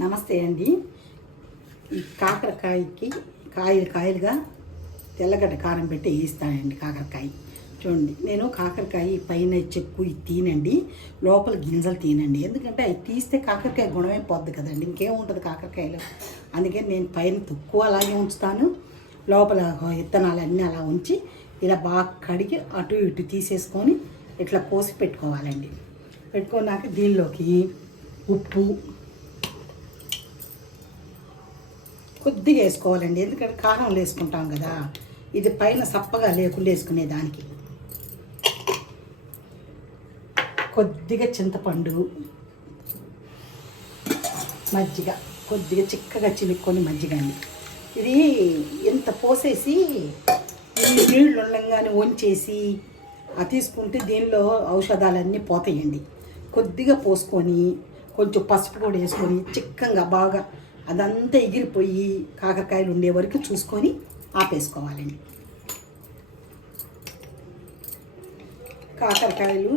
నమస్తే అండి. ఈ కాకరకాయకి కాయలు కాయలుగా తెల్లగడ్డ కారం పెట్టి వేస్తానండి కాకరకాయ. చూడండి నేను కాకరకాయ పైన చెక్కు ఇది తీనండి లోపల గింజలు తీనండి. ఎందుకంటే అవి తీస్తే కాకరకాయ గుణమే పోద్ది కదండి ఇంకేముంటుంది కాకరకాయలో? అందుకని నేను పైన తక్కువ అలాగే ఉంచుతాను. లోపల విత్తనాలన్నీ అలా ఉంచి ఇలా బాగా కడిగి అటు ఇటు తీసేసుకొని ఇట్లా కోసి పెట్టుకోవాలండి. పెట్టుకున్నాక దీనిలోకి ఉప్పు కొద్దిగా వేసుకోవాలండి. ఎందుకంటే కారం వేసుకుంటాం కదా. ఇది పైన సప్పగా లేకుండా వేసుకునే దానికి. కొద్దిగా చింతపండు. మజ్జిగ. కొద్దిగా చిక్కగా చిలుక్కొని మజ్జిగ అండి. ఇది ఇంత పోసేసి ఇన్ని నీళ్ళు ఉండగానే వంచేసి అది తీసుకుంటే దీనిలో ఔషధాలన్నీ పోతాయండి. కొద్దిగా పోసుకొని కొంచెం పసుపు కూడా వేసుకొని చిక్కంగా బాగా అదంతా ఎగిరిపోయి కాకరకాయలు ఉండే వరకు చూసుకొని ఆపేసుకోవాలండి కాకరకాయలు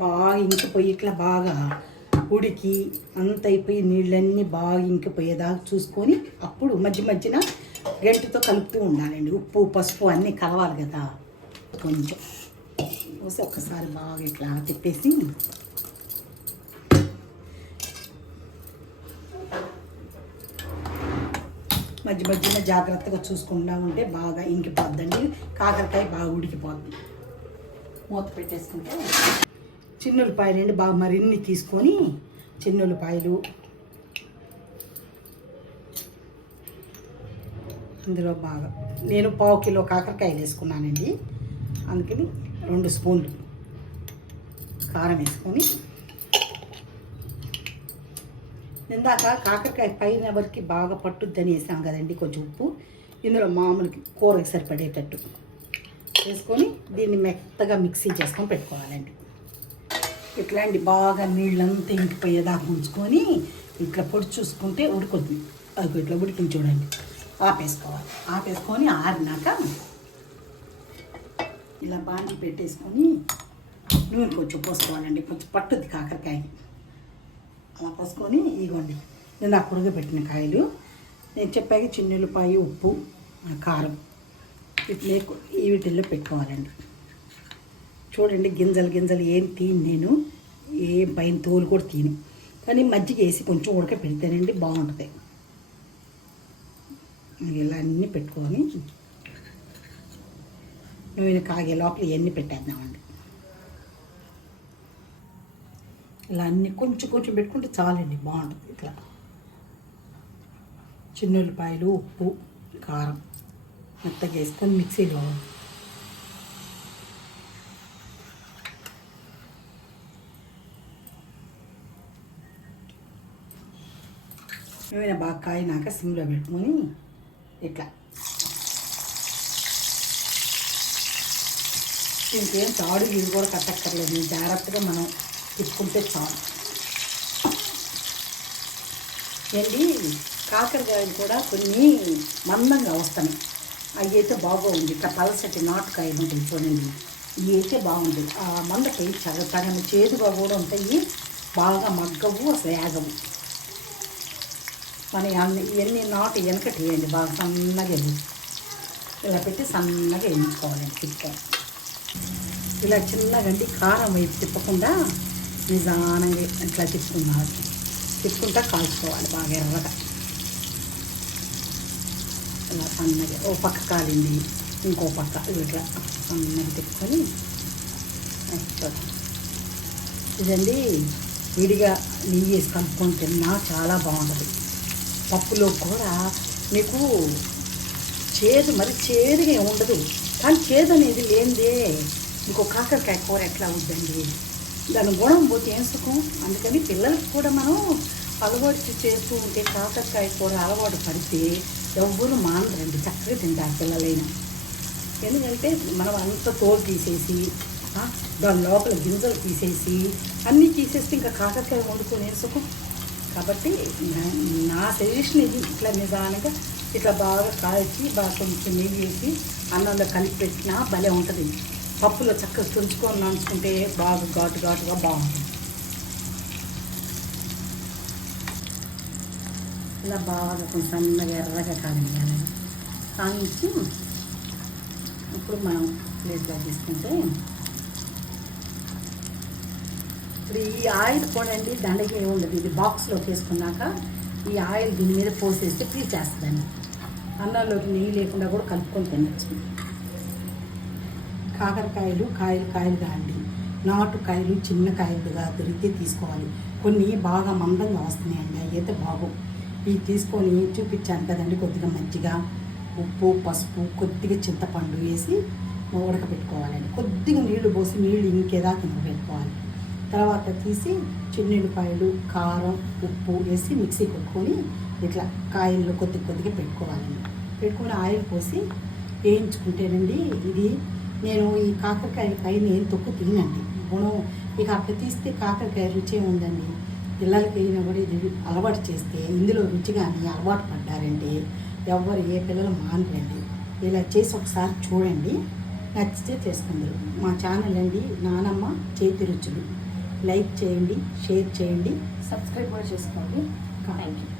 బాగా ఇంకిపోయి ఇట్లా బాగా ఉడికి అంత అయిపోయి నీళ్ళన్నీ బాగా ఇంకిపోయేదాకా చూసుకొని అప్పుడు మధ్య మధ్యన గంటతో కలుపుతూ ఉండాలండి. ఉప్పు పసుపు అన్నీ కలవాలి కదా. కొంచెం. ఒకసారి ఒక్కసారి బాగా ఇట్లా తిప్పేసి బజ్జీలో జాగ్రత్తగా చూసుకుంటా ఉంటే బాగా ఇంకిపోద్దండి. కాకరకాయ బాగా ఉడికిపోద్ది. మూత పెట్టేసుకుంటే చిన్నులపాయలు అండి బాగా మరిన్ని తీసుకొని చిన్నులపాయలు ఇందులో బాగా నేను పావు కిలో కాకరకాయలు వేసుకున్నానండి. అందుకని రెండు స్పూన్లు కారం వేసుకొని ఇందాక కాకరకాయ పైన వరకు బాగా పట్టుద్దని వేసాం కదండి కొంచెం ఉప్పు. ఇందులో మామూలుకి కూరకి సరిపడేటట్టు వేసుకొని దీన్ని మెత్తగా మిక్సీ చేసుకొని పెట్టుకోవాలండి. ఇట్లాంటి బాగా నీళ్ళంతా ఇంకిపోయేదాకా ఉంచుకొని ఇట్లా పొడి చూసుకుంటే ఉడుకుతుంది అది ఇట్లా ఉడికింది చూడండి. ఆపేసుకోవాలి. ఆపేసుకొని ఆరినాక ఇలా బాండి పెట్టేసుకొని నూనె కొంచెం పోసుకోవాలండి. కొంచెం పట్టుద్ది కాకరకాయని. అలా పోసుకొని ఇగోండి. నేను అప్పుడుగా పెట్టిన కాయలు. నేను చెప్పాక చిన్నులపాయ ఉప్పు కారం. వీటిని ఈ వీటిల్లో పెట్టుకోవాలండి. చూడండి గింజలు గింజలు ఏం తీను నేను. ఏం పైన తోలు కూడా తీను కానీ మజ్జిగ వేసి కొంచెం ఉడక పెడితేనండి బాగుంటుంది ఇలా అన్నీ పెట్టుకొని నువ్వు కాగే లోపల ఇవన్నీ పెట్టేద్దామండి. ఇలా అన్ని కొంచెం కొంచెం పెట్టుకుంటే చాలండి బాగుంటుంది ఇట్లా. చిన్నుల్లిపాయలు ఉప్పు కారం మెత్తగా వేసుకొని మిక్సీలో ఏమైనా బాగా కాయినాక సిమ్లో పెట్టుకొని ఇట్లా. ఇంకేం తాడు ఇది కూడా కట్టక్కర్లేదు జాగ్రత్తగా మనం తిప్పుకుంటే చాలు. ఏంటి? కాకరకాయలు కూడా కొన్ని మందంగా వస్తాయి. అవి అయితే బాగుంది. ఇట్లా పలసటి నాటుకాయలు ఉంటాయి చూడండి. ఇవి అయితే బాగుంటాయి ఆ మందకి చాలా తగిన చేదుగా కూడా ఉంటాయి. బాగా మగ్గవు అసలు యాగవు మన అన్ని ఇవన్నీ నాటు వెనకటి వేయండి. బాగా సన్నగా వెళ్ళి ఇలా పెట్టి సన్నగా వేయించుకోవాలండి చిక్కాయ ఇలా చిన్నగా అండి. కారం వైపు తిప్పకుండా నిదానంగా ఇట్లా తిప్పుకున్నారు తిప్పుకుంటా కాల్చుకోవాలి బాగా ఎర్రగా. ఇలా సన్నగా ఓ పక్క కాలింది ఇంకో పక్క ఇట్లా సన్నగా తిప్పుకొని ఇదండి విడిగా నెయ్యి వేసి కలుపుకొని తిన్నా చాలా బాగుంటుంది. పప్పులో కూడా మీకు చేదు మరి చేదుగా ఉండదు. కానీ చేదు అనేది లేనిదే ఇంకో కాకరకాయ కూర ఎట్లా ఉందండి? దాని గుణం పోతే అందుకని పిల్లలకి కూడా మనం అలవాటు చేస్తూ ఉంటే కాకరకాయ కూర అలవాటు పడితే ఎవ్వరు మానరండి చక్కగా తింటారు పిల్లలైనా. ఎందుకంటే మనం అంత తోలు తీసేసి దాని లోపల గింజలు తీసేసి అన్నీ తీసేస్తే ఇంకా కాకరకాయ వండుకొని వేసుకో. కాబట్టి నా- నా సజెషన్ ఇది. ఇట్లా నిదానంగా ఇట్లా బాగా కాల్చి బాగా కొంచెం నెయ్యి వేసి అన్నంలో కలిపి పెట్టినా భలే ఉంటుంది. పప్పులో చక్కగా తుంచుకొని నంచుకుంటే బాగా ఘాటు ఘాటుగా బాగుంటుంది. ఇలా బాగా కొంచెం సన్నగా ఎర్రగా కాగించాలి కాగించి ఇప్పుడు మనం ప్లేట్లో తీసుకుంటే ఇప్పుడు ఈ ఆయిల్ కూడా దండకి ఏముండదు ఇది బాక్స్లోకి వేసుకున్నాక ఈ ఆయిల్ దీని మీద పోసేస్తే పీల్చేస్తుందండి. అన్నంలోకి నెయ్యి లేకుండా కూడా కలుపుకొని తినచ్చు. కాకరకాయలు కాయలు కాయలు కాండి నాటు కాయలు చిన్న కాయలుగా దొరికితే తీసుకోవాలి. కొన్ని బాగా మందంగా వస్తున్నాయండి. అవి అయితే బాగు. ఇవి తీసుకొని చూపించాను కదండి కొద్దిగా మజ్జిగ ఉప్పు పసుపు కొద్దిగా చింతపండు వేసి ఉడకబెట్టుకోవాలండి. కొద్దిగా నీళ్ళు పోసి నీళ్ళు ఇంకేదాకా పెట్టుకోవాలి తర్వాత తీసి చిన్నుల్లిపాయలు కారం ఉప్పు వేసి మిక్సీ కొట్టుకొని ఇట్లా కాయల్లో కొద్ది కొద్దిగా పెట్టుకోవాలండి. పెట్టుకొని ఆయిల్ పోసి వేయించుకుంటేనండి ఇది నేను ఈ కాకరకాయ పైన ఏం తొక్కు తినండి గుణం ఇక అట్లా తీస్తే కాకరకాయ రుచి ఉందండి. పిల్లలకి అయినా కూడా ఇది అలవాటు చేస్తే ఇందులో రుచి కానీ అలవాటు పడ్డారంటే ఎవరు ఏ పిల్లలు మానరండి. ఇలా చేసి ఒకసారి చూడండి. నచ్చితే చేసుకుందరు. మా ఛానల్ అండి నానమ్మ చేతి రుచులు. లైక్ చేయండి షేర్ చేయండి. సబ్స్క్రైబ్ కూడా చేసుకోండి. Thank you